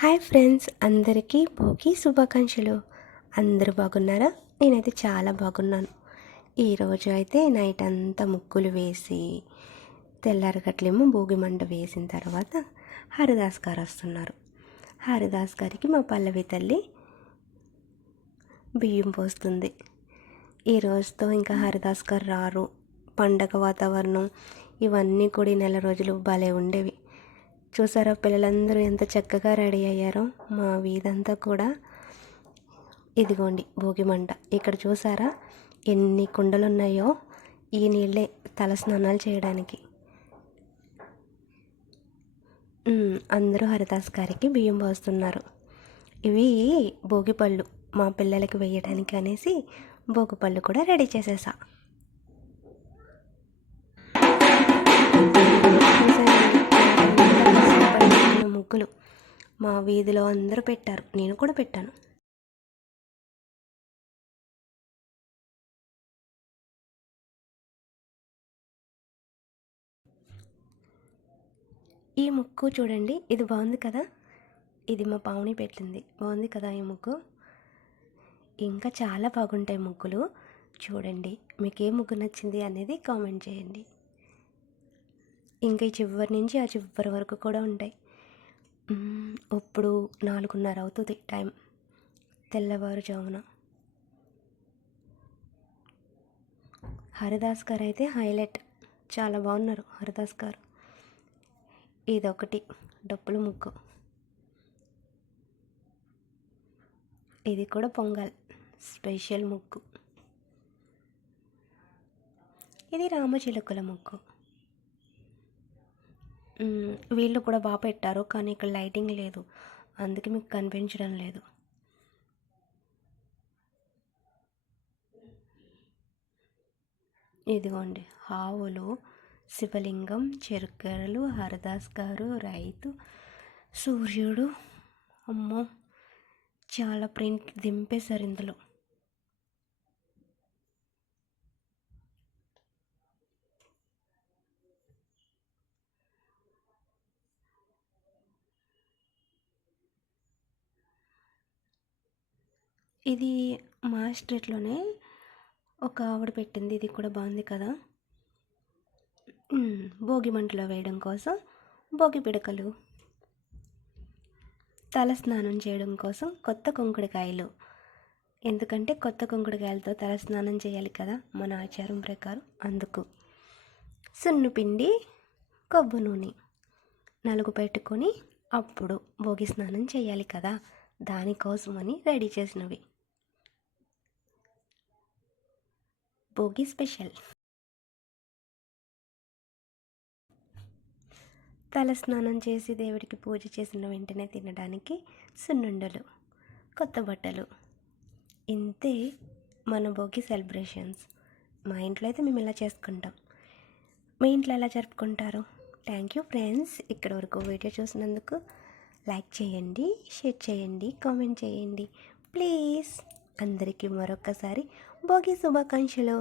Hi friends, అందరికీ భోగి శుభాకాంక్షలు. అందరూ బాగున్నారా? నేనైతే చాలా బాగున్నాను. ఈరోజు అయితే నైట్ అంతా ముగ్గులు వేసి తెల్లారగట్లేమో భోగి మంట వేసిన తర్వాత హరిదాస్ గారు వస్తున్నారు. హరిదాస్ గారికి మా పల్లవి తల్లి బియ్యం పోస్తుంది. ఈ రోజుతో ఇంకా హరిదాస్ గారు రారు. పండగ వాతావరణం ఇవన్నీ కూడా నెల రోజులు భలే ఉండేవి. చూసారా పిల్లలందరూ ఎంత చక్కగా రెడీ అయ్యారో. మా వీధంతా కూడా ఇదిగోండి భోగి మంట. ఇక్కడ చూసారా ఎన్ని కుండలు ఉన్నాయో. ఈ నీళ్ళే తల స్నానాలు చేయడానికి. అందరూ హరిదాస్ గారికి బియ్యం పోస్తున్నారు. ఇవి భోగిపళ్ళు మా పిల్లలకి వేయడానికి అనేసి భోగిపళ్ళు కూడా రెడీ చేసేసా. ముగ్గులు మా వీధిలో అందరూ పెట్టారు, నేను కూడా పెట్టాను. ఈ ముగ్గు చూడండి, ఇది బాగుంది కదా. ఇది మా పావుని పెట్టింది. బాగుంది కదా ఈ ముగ్గు. ఇంకా చాలా బాగుంటాయి ముగ్గులు. చూడండి మీకు ఏ ముగ్గు నచ్చింది అనేది కామెంట్ చేయండి. ఇంకా ఈ చివరి నుంచి ఆ చివరి వరకు కూడా ఉంటాయి. ఇప్పుడు 4:30 అవుతుంది టైం, తెల్లవారుజామున. హరిదాస్ గారు అయితే హైలైట్, చాలా బాగున్నారు హరిదాస్ గారు. ఇదొకటి డప్పులు ముగ్గు. ఇది కూడా పొంగల్ స్పెషల్ ముగ్గు. ఇది రామచిలుకల ముగ్గు. వీళ్ళు కూడా బాగా పెట్టారు, కానీ ఇక్కడ లైటింగ్ లేదు, అందుకే మీకు కనిపించడం లేదు. ఇదిగోండి ఆవులు, శివలింగం, చెరుకరలు, హరిదాస్ గారు, రైతు, సూర్యుడు. అమ్మో చాలా ప్రింట్ దింపేశారు ఇందులో. ఇది మా స్ట్రీట్లోనే ఒక ఆవిడ పెట్టింది. ఇది కూడా బాగుంది కదా. భోగి మంటలో వేయడం కోసం భోగి పిడకలు, తల స్నానం చేయడం కోసం కొత్త కుంకుడుకాయలు. ఎందుకంటే కొత్త కుంకుడుకాయలతో తల స్నానం చేయాలి కదా మన ఆచారం ప్రకారం. అందుకు సున్నుపిండి, కొబ్బు నూనె నలుగు పెట్టుకొని అప్పుడు భోగి స్నానం చేయాలి కదా, దానికోసమని రెడీ చేసినవి. భోగి స్పెషల్. తల స్నానం చేసి దేవుడికి పూజ చేసిన వెంటనే తినడానికి సున్నుండలు, కొత్త బట్టలు. ఇంతే మన భోగి సెలబ్రేషన్స్. మా ఇంట్లో అయితే మేము ఇలా చేసుకుంటాం. మీ ఇంట్లో ఎలా జరుపుకుంటారు? థ్యాంక్ యూ ఫ్రెండ్స్, ఇక్కడ వరకు వీడియో చూసినందుకు. లైక్ చేయండి, షేర్ చేయండి, కామెంట్ చేయండి ప్లీజ్. అందరికీ మరొకసారి భోగి శుభాకాంక్షలు.